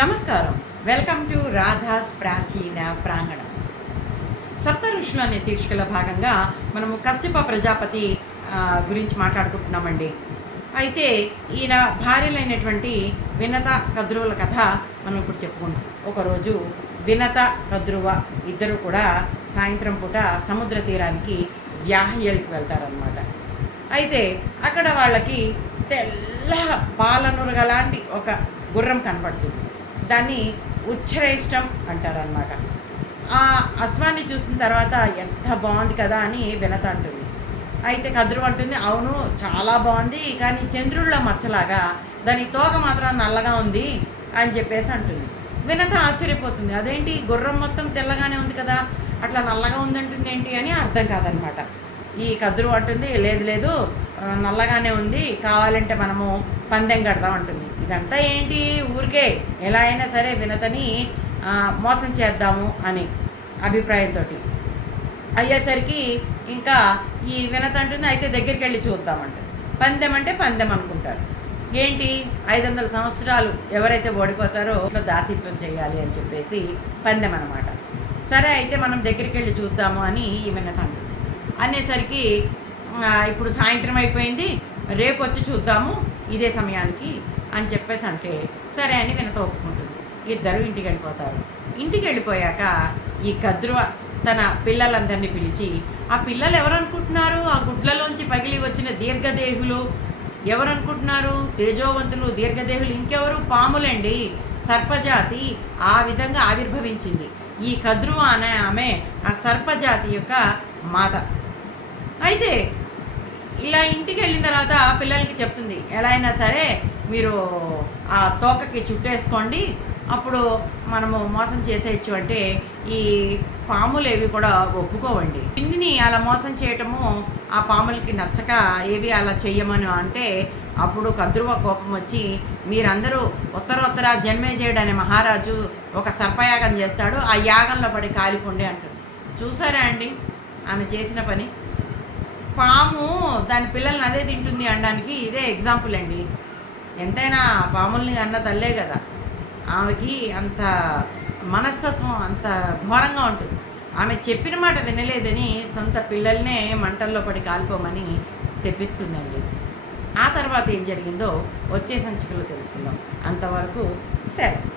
నమస్కారం. Welcome to Radha's ప్రాచీన ప్రాంగణం. సప్త ఋషులు అనే శీర్షికల భాగంగా మనము కశ్యప ప్రజాపతి గురించి మాట్లాడుకుంటున్నామండి. అయితే ఈయన భార్యలైనటువంటి వినత కద్రువుల కథ మనం ఇప్పుడు చెప్పుకుంటాం. ఒకరోజు వినత కద్రువ ఇద్దరు కూడా సాయంత్రం పూట సముద్ర తీరానికి వ్యాహ్యలకి వెళ్తారనమాట. అయితే అక్కడ వాళ్ళకి తెల్ల పాలనురగ లాంటి ఒక గుర్రం కనపడుతుంది. దాన్ని ఉచ్ఛ్రేష్టం అంటారనమాట. ఆ అశ్వాన్ని చూసిన తర్వాత ఎంత బాగుంది కదా అని వినత అంటుంది. అయితే కద్రు అంటుంది, అవును చాలా బాగుంది, కానీ చంద్రుళ్ళ మచ్చలాగా దాని తోక మాత్రం నల్లగా ఉంది అని చెప్పేసి అంటుంది. వినత ఆశ్చర్యపోతుంది, అదేంటి గుర్రం మొత్తం తెల్లగానే ఉంది కదా, అట్లా నల్లగా ఉందంటుంది ఏంటి అని అర్థం కాదనమాట. ఈ కద్రు అంటుంది, లేదు లేదు నల్లగానే ఉంది, కావాలంటే మనము పందెం కడదాం అంటుంది. ఇదంతా ఏంటి, ఊరికే ఎలా అయినా సరే వినతని మోసం చేద్దాము అని అభిప్రాయంతో అయ్యేసరికి ఇంకా ఈ వినత అంటుంది, అయితే దగ్గరికి వెళ్ళి చూద్దామంటుంది. పందెం అంటే పందెం అనుకుంటారు. ఏంటి 500 సంవత్సరాలు ఎవరైతే ఓడిపోతారో దాసిత్వం చేయాలి అని చెప్పేసి పందెం అనమాట. సరే అయితే మనం దగ్గరికి వెళ్ళి చూద్దాము అని ఈ వినత అంటుంది. అనేసరికి ఇప్పుడు సాయంత్రం అయిపోయింది, రేపు వచ్చి చూద్దాము ఇదే సమయానికి అని చెప్పేసి అంటే సరే అని వినత ఒప్పుకుంటుంది. ఇద్దరు ఇంటికి వెళ్ళిపోతారు. ఇంటికి వెళ్ళిపోయాక ఈ కద్రువ తన పిల్లలందరినీ పిలిచి, ఆ పిల్లలు ఎవరనుకుంటున్నారు, ఆ గుడ్లలోంచి పగిలి వచ్చిన దీర్ఘదేహులు ఎవరనుకుంటున్నారు, తేజోవంతులు దీర్ఘదేహులు ఇంకెవరు, పాములండి, సర్పజాతి ఆ విధంగా ఆవిర్భవించింది. ఈ కద్రువ అనే ఆమె ఆ సర్పజాతి యొక్క మాత. అయితే ఇలా ఇంటికి వెళ్ళిన తర్వాత పిల్లలకి చెప్తుంది, ఎలా అయినా సరే మీరు ఆ తోకకి చుట్టేసుకోండి, అప్పుడు మనము మోసం చేసేయచ్చు అంటే ఈ పాములు ఏవి కూడా ఒప్పుకోవండి. పిన్నిని అలా మోసం చేయటము ఆ పాములకి నచ్చక ఏవి అలా చెయ్యమని అంటే అప్పుడు కద్రువ కోపం వచ్చి, మీరందరూ ఉత్తరోత్తర జన్మేజయుడు అనే మహారాజు ఒక సర్పయాగం చేస్తాడు, ఆ యాగంలో పడి కాలిపోండి అంటుంది. చూసారా అండి ఆమె చేసిన పని. పాము దాని పిల్లల్ని అదే తింటుంది అనడానికి ఇదే ఎగ్జాంపుల్ అండి. ఎంతైనా పాముల్ని అన్న తల్లే కదా, ఆమెకి అంత మనస్తత్వం అంత ఘోరంగా ఉంటుంది. ఆమె చెప్పిన మాట వినలేదని సొంత పిల్లల్నే మంటల్లో పడి కాలిపోమని శపిస్తుందండి. ఆ తర్వాత ఏం జరిగిందో వచ్చే సంచికలో తెలుసుకుందాం. అంతవరకు సెలవు.